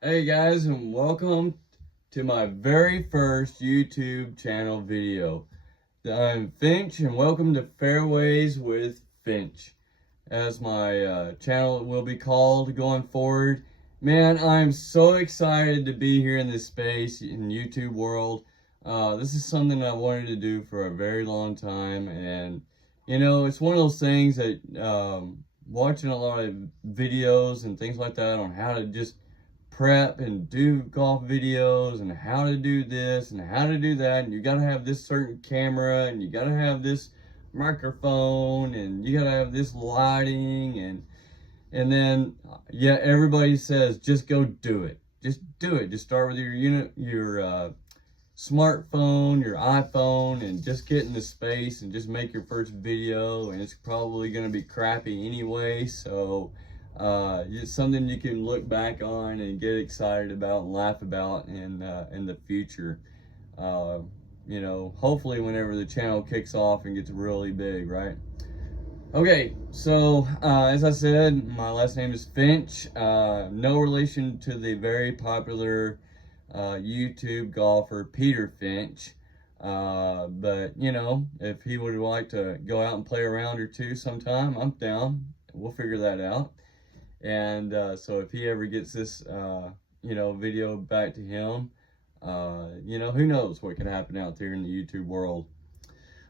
Hey guys, and welcome to my very first YouTube channel video. I'm Finch, and welcome to Fairways with Finch, as my channel will be called going forward. Man, I'm so excited to be here in this space in YouTube world. This is something I wanted to do for a very long time, and it's one of those things that watching a lot of videos and things like that on how to just prep and do golf videos and how to do this and how to do that, and you got to have this certain camera and you got to have this microphone and you got to have this lighting, and then everybody says just go do it, just do it, just start with your smartphone, your iPhone, and just get in the space and just make your first video, and it's probably going to be crappy anyway, so it's something you can look back on and get excited about and laugh about in the future. Hopefully whenever the channel kicks off and gets really big, right? Okay, so as I said, my last name is Finch. No relation to the very popular YouTube golfer Peter Finch. But if he would like to go out and play a round or two sometime, I'm down. We'll figure that out. And so if he ever gets this, video back to him, who knows what can happen out there in the YouTube world.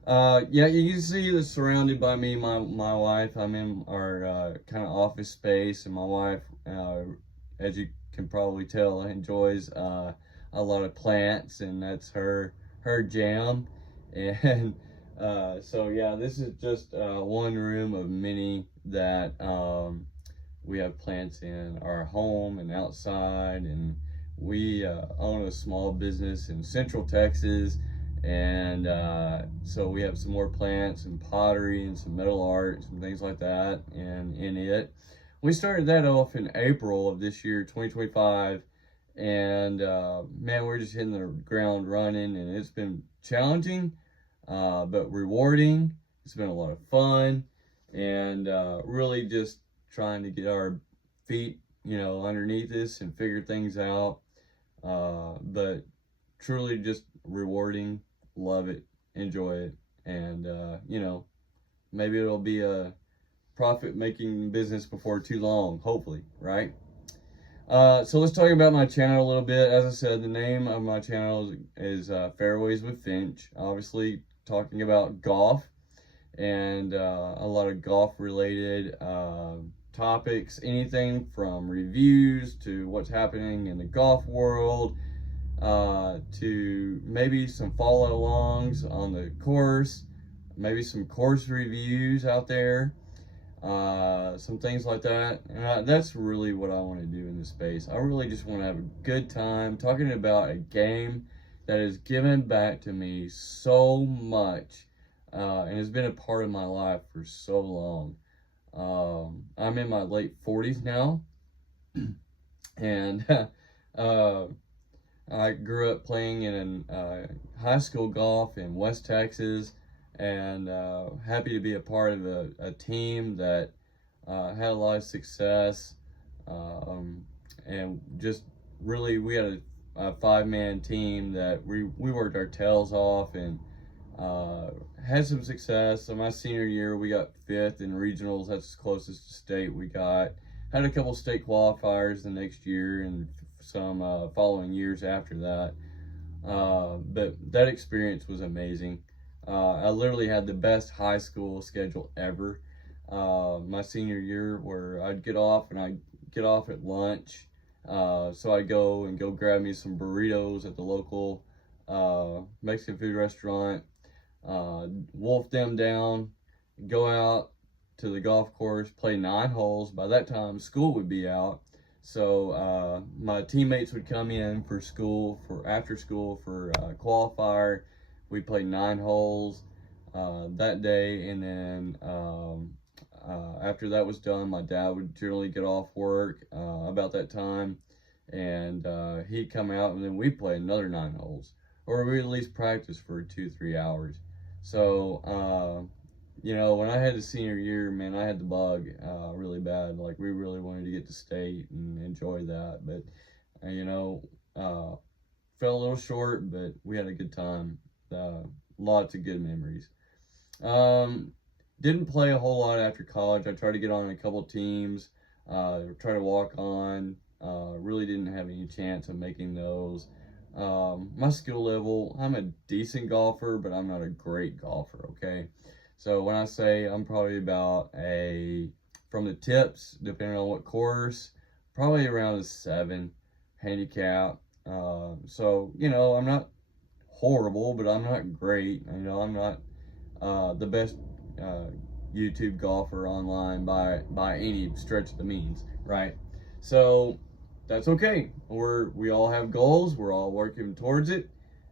You can see this surrounded by me, my wife. I'm in our kind of office space, and my wife, as you can probably tell, enjoys a lot of plants, and that's her jam. And so yeah, this is just one room of many that we have plants in our home and outside, and we own a small business in Central Texas, and so we have some more plants and pottery and some metal art and things like that, and in it. We started that off in April of this year, 2025, and man, we're just hitting the ground running, and it's been challenging, but rewarding. It's been a lot of fun, and really just trying to get our feet, underneath us and figure things out. But truly just rewarding, love it, enjoy it, and maybe it'll be a profit-making business before too long, hopefully, right? So let's talk about my channel a little bit. As I said, the name of my channel is Fairways with Finch. Obviously, talking about golf and a lot of golf related topics, anything from reviews to what's happening in the golf world, to maybe some follow-alongs on the course, maybe some course reviews out there, some things like that. And that's really what I want to do in this space. I really just want to have a good time talking about a game that has given back to me so much, and has been a part of my life for so long. I'm in my late 40s now, and I grew up playing in high school golf in West Texas, and happy to be a part of a team that had a lot of success, and just really we had a five-man team that we worked our tails off, and had some success. So my senior year, we got 5th in regionals. That's the closest to state we got. Had a couple state qualifiers the next year and some following years after that. But that experience was amazing. I literally had the best high school schedule ever. My senior year, where I'd get off at lunch. So I'd go grab me some burritos at the local Mexican food restaurant, wolf them down, go out to the golf course, play 9 holes. By that time, school would be out. So my teammates would come in for after school for qualifier. We'd play 9 holes that day, and then after that was done, my dad would generally get off work about that time, and he'd come out, and then we'd play another 9 holes, or we at least practice for 2-3 hours. So when I had the senior year, man, I had the bug really bad. Like, we really wanted to get to state and enjoy that, but you know, fell a little short, but we had a good time. Lots of good memories. Didn't play a whole lot after college. I tried to get on a couple teams, try to walk on. Really didn't have any chance of making those. My skill level, I'm a decent golfer, but I'm not a great golfer, okay? So when I say I'm probably about from the tips, depending on what course, probably around a 7 handicap. So, you know, I'm not horrible, but I'm not great. You know, I'm not the best YouTube golfer online by any stretch of the means, right? So that's okay. We all have goals. We're all working towards it.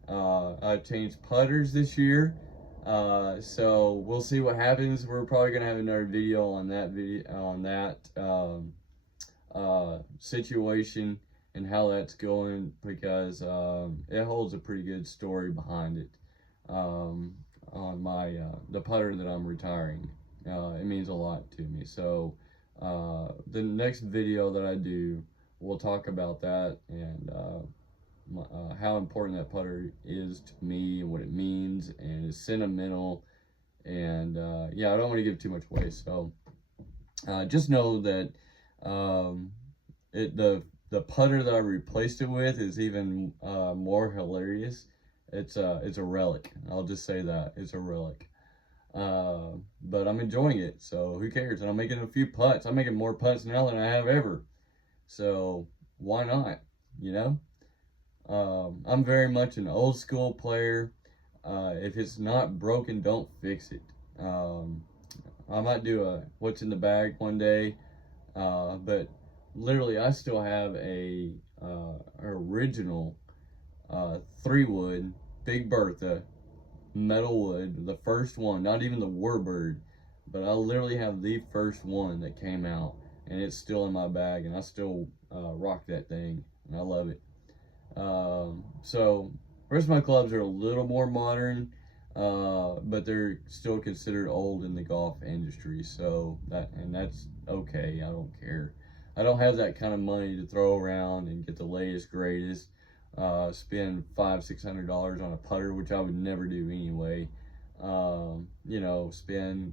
I changed putters this year, so we'll see what happens. We're probably gonna have another video on that situation and how that's going, because it holds a pretty good story behind it. On my the putter that I'm retiring, it means a lot to me. So the next video that I do, we'll talk about that and how important that putter is to me and what it means, and it's sentimental. And yeah, I don't want to give too much away. So just know that the putter that I replaced it with is even more hilarious. It's a relic. I'll just say that it's a relic. But I'm enjoying it, so who cares? And I'm making a few putts. I'm making more putts now than I have ever. So why not? You know, I'm very much an old school player. If it's not broken, don't fix it. I might do a what's in the bag one day, but literally I still have a original 3-wood Big Bertha metal wood, the first one, not even the Warbird, but I literally have the first one that came out, and it's still in my bag, and I still rock that thing, and I love it. So the rest of my clubs are a little more modern, but they're still considered old in the golf industry, so that's okay. I don't care. I don't have that kind of money to throw around and get the latest greatest. Spend $500-600 on a putter, which I would never do anyway. You know, spend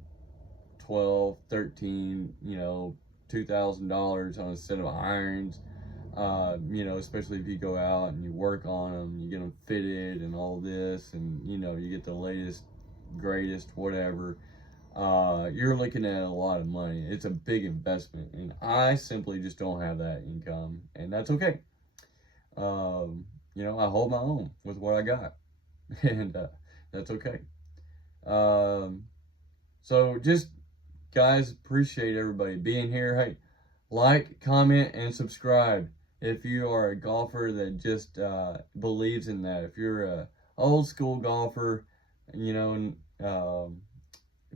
12, 13, you know, $2,000 on a set of irons. You know, especially if you go out and you work on them, you get them fitted and all this, and you know, you get the latest, greatest, whatever. You're looking at a lot of money. It's a big investment, and I simply just don't have that income, and that's okay. You know, I hold my own with what I got, and that's okay. So just, guys, appreciate everybody being here. Hey, like, comment, and subscribe if you are a golfer that just believes in that. If you're a old school golfer, you know,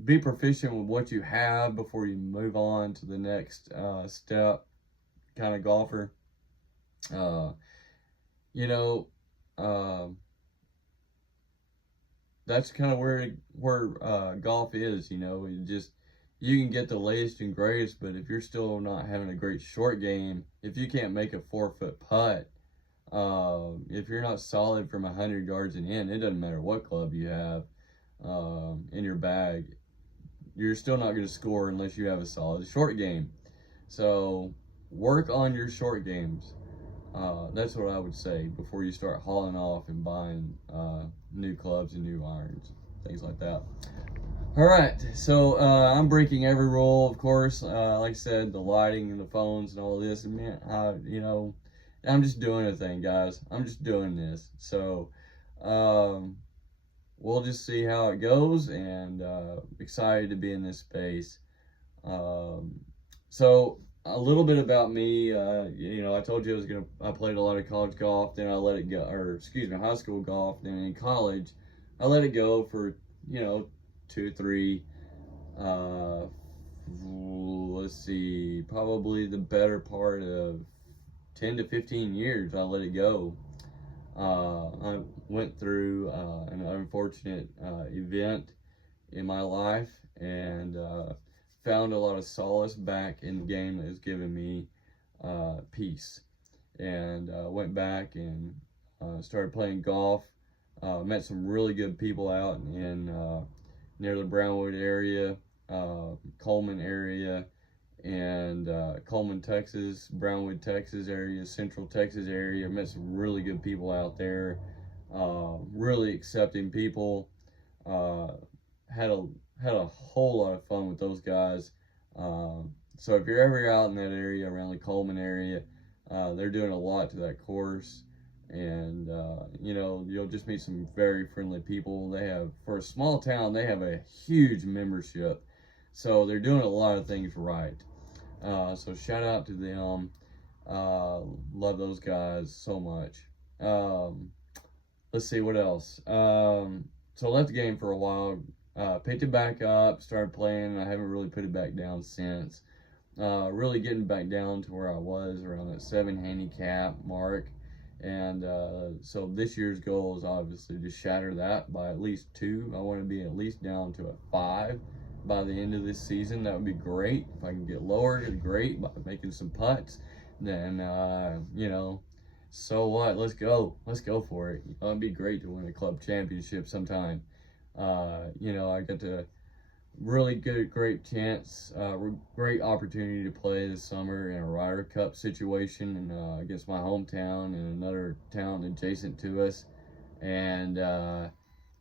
be proficient with what you have before you move on to the next step kind of golfer. You know, that's kind of where golf is. You know, you can get the latest and greatest, but if you're still not having a great short game, if you can't make a 4-foot putt, if you're not solid from 100 yards and in, it doesn't matter what club you have in your bag, you're still not going to score unless you have a solid short game. So work on your short games. That's what I would say before you start hauling off and buying new clubs and new irons, things like that. All right, so I'm breaking every rule, of course. Like I said, the lighting and the phones and all of this, and man, you know, I'm just doing a thing, guys. I'm just doing this. So we'll just see how it goes, and excited to be in this space. So a little bit about me, you know, I told you I played a lot of college golf, then I let it go, or excuse me, high school golf, then in college, I let it go for, you know, 2, 3, let's see, probably the better part of 10 to 15 years, I let it go. I went through an unfortunate event in my life, and found a lot of solace back in the game that has given me peace. and went back and started playing golf. Met some really good people out in near the Brownwood area, Coleman area, and Coleman, Texas, Brownwood, Texas area, Central Texas area. Met some really good people out there, really accepting people. Uh, had a whole lot of fun with those guys. So if you're ever out in that area around the Coleman area, they're doing a lot to that course, and you know, you'll just meet some very friendly people. They have, for a small town, they have a huge membership, so they're doing a lot of things right. So shout out to them. Love those guys so much. Let's see what else. So I left the game for a while. Picked it back up, started playing. I haven't really put it back down since. Really getting back down to where I was around that 7 handicap mark. And so this year's goal is obviously to shatter that by at least 2. I want to be at least down to a 5 by the end of this season. That would be great. If I can get lower, it's great, by making some putts. Then, you know, so what? Let's go for it. It'd be great to win a club championship sometime. You know, I got to really great chance, great opportunity to play this summer in a Ryder Cup situation against my hometown and another town adjacent to us. And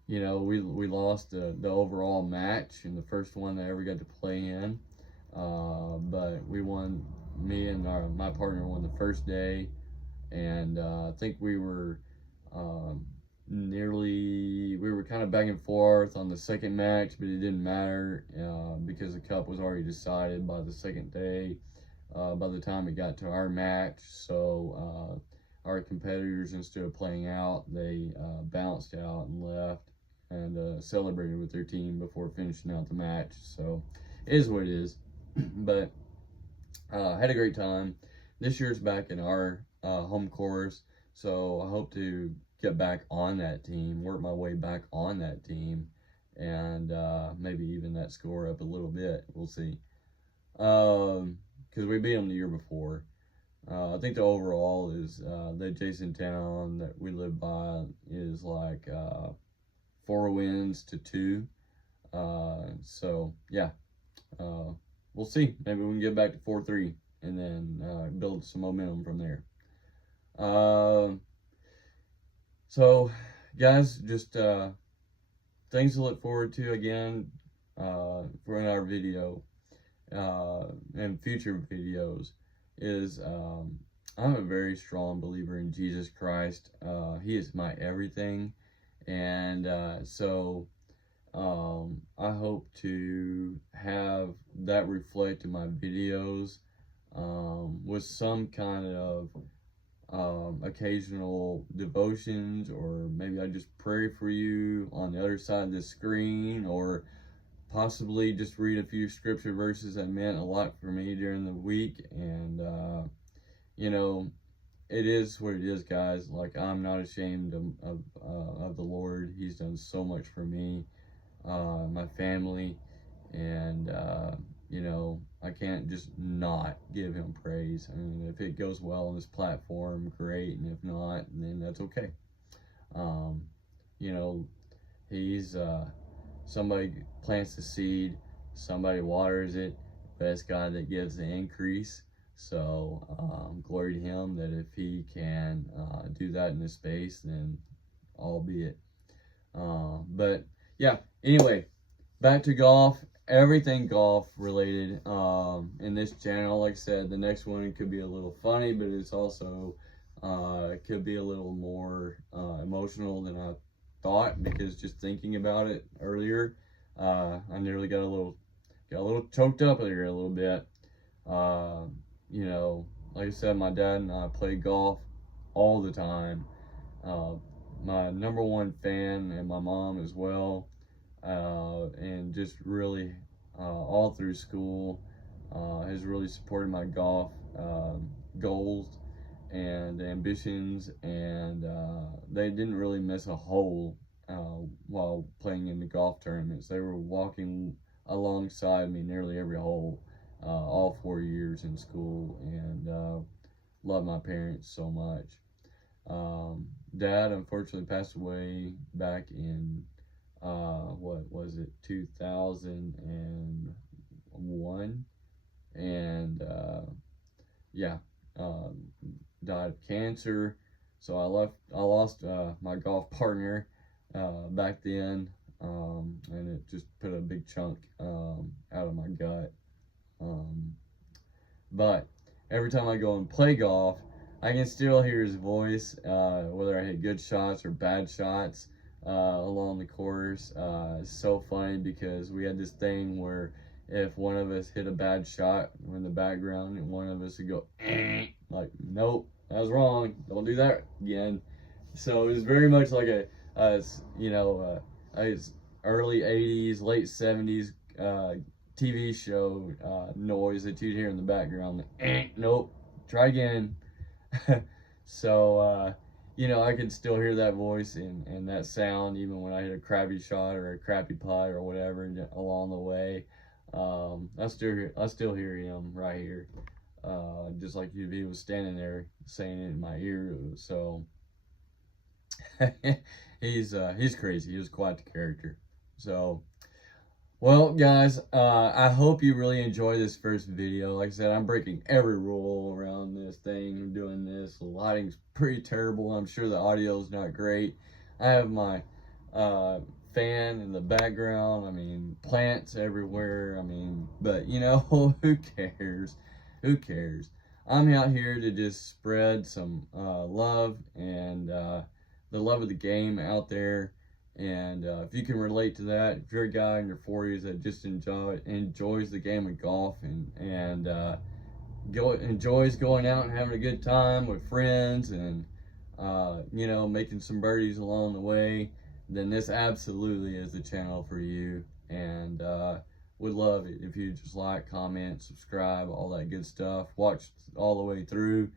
you know, we lost the overall match in the first one that I ever got to play in, but we won. Me and my partner won the first day, and I think we were we were kind of back and forth on the second match, but it didn't matter because the cup was already decided by the second day, by the time it got to our match. So our competitors, instead of playing out, they bounced out and left and celebrated with their team before finishing out the match. So it is what it is. But had a great time. This year's back in our home course, so I hope to get back on that team, work my way back on that team, and maybe even that score up a little bit. We'll see. Because we beat them the year before. I think the overall is the adjacent town that we live by is like 4 wins to 2. So yeah, we'll see. Maybe we can get back to 4-3 and then build some momentum from there. So guys, just things to look forward to again for in our video and future videos is I'm a very strong believer in Jesus Christ. He is my everything, and so I hope to have that reflect in my videos with some kind of occasional devotions, or maybe I just pray for you on the other side of the screen, or possibly just read a few scripture verses that meant a lot for me during the week. And you know, it is what it is, guys. Like, I'm not ashamed of the Lord. He's done so much for me, my family, and you know, I can't just not give him praise. I mean, if it goes well on this platform, great, and if not, then that's okay. You know, he's somebody plants the seed, somebody waters it, but it's God that gives the increase. So glory to him that if he can do that in this space, then albeit. But yeah, anyway, back to golf. Everything golf related in this channel. Like I said, the next one could be a little funny, but it's also could be a little more emotional than I thought, because just thinking about it earlier, I nearly got a little choked up here a little bit. You know, like I said, my dad and I play golf all the time. My #1 fan, and my mom as well. And just really all through school has really supported my golf goals and ambitions, and they didn't really miss a hole while playing in the golf tournaments. They were walking alongside me nearly every hole, all 4 years in school, and love my parents so much. Dad unfortunately passed away back in, what was it, 2001, and yeah, died of cancer. So I lost my golf partner back then, and it just put a big chunk out of my gut. But every time I go and play golf, I can still hear his voice, whether I hit good shots or bad shots along the course. It's so funny because we had this thing where if one of us hit a bad shot in the background, and one of us would go, like, nope, that was wrong, don't do that again. So it was very much like a early 80s, late 70s TV show noise that you'd hear in the background. Nope, try again. So, I could still hear that voice and that sound even when I hit a crappy shot or a crappy putt or whatever along the way. I still hear him right here, just like if he was standing there saying it in my ear. So he's crazy. He was quite the character. So, well, guys, I hope you really enjoy this first video. Like I said, I'm breaking every rule around this thing. I'm doing this. The lighting's pretty terrible. I'm sure the audio's not great. I have my fan in the background. I mean, plants everywhere. I mean, but who cares? Who cares? I'm out here to just spread some love and the love of the game out there. And if you can relate to that, if you're a guy in your 40s that just enjoys the game of golf and enjoys going out and having a good time with friends and making some birdies along the way, then this absolutely is the channel for you. And would love it if you just like, comment, subscribe, all that good stuff. Watch all the way through.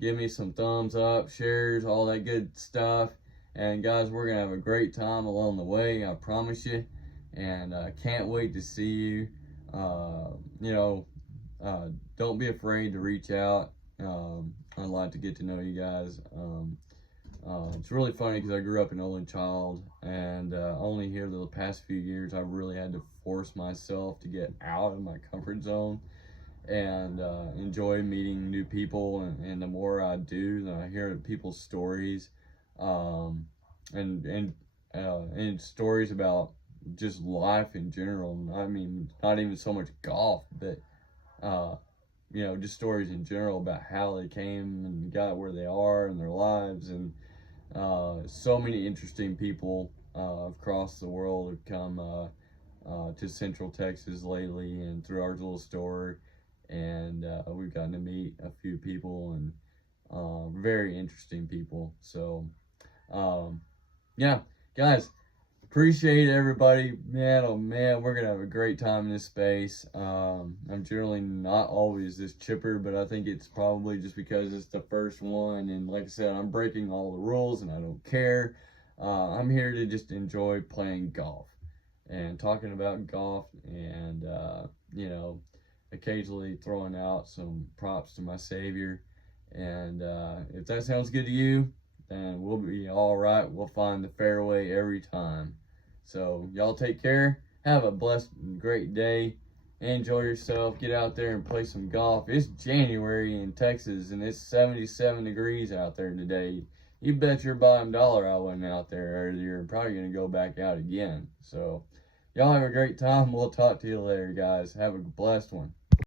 Give me some thumbs up, shares, all that good stuff. And guys, we're gonna have a great time along the way, I promise you. And can't wait to see you. Don't be afraid to reach out. I'd like to get to know you guys. It's really funny because I grew up an only child, and only here the past few years I've really had to force myself to get out of my comfort zone and enjoy meeting new people. And the more I do, the I hear people's stories. And stories about just life in general. I mean, not even so much golf, but just stories in general about how they came and got where they are in their lives. And so many interesting people across the world have come to Central Texas lately and through our little store, and we've gotten to meet a few people, and very interesting people. So yeah, guys, appreciate everybody. Man, oh man, we're gonna have a great time in this space. I'm generally not always this chipper, but I think it's probably just because it's the first one, and like I said, I'm breaking all the rules and I don't care. I'm here to just enjoy playing golf and talking about golf, and occasionally throwing out some props to my savior. And if that sounds good to you, then we'll be all right. We'll find the fairway every time. So y'all take care. Have a blessed and great day. Enjoy yourself. Get out there and play some golf. It's January in Texas, and it's 77 degrees out there today. You bet your bottom dollar I wasn't out there earlier, and probably going to go back out again. So y'all have a great time. We'll talk to you later, guys. Have a blessed one.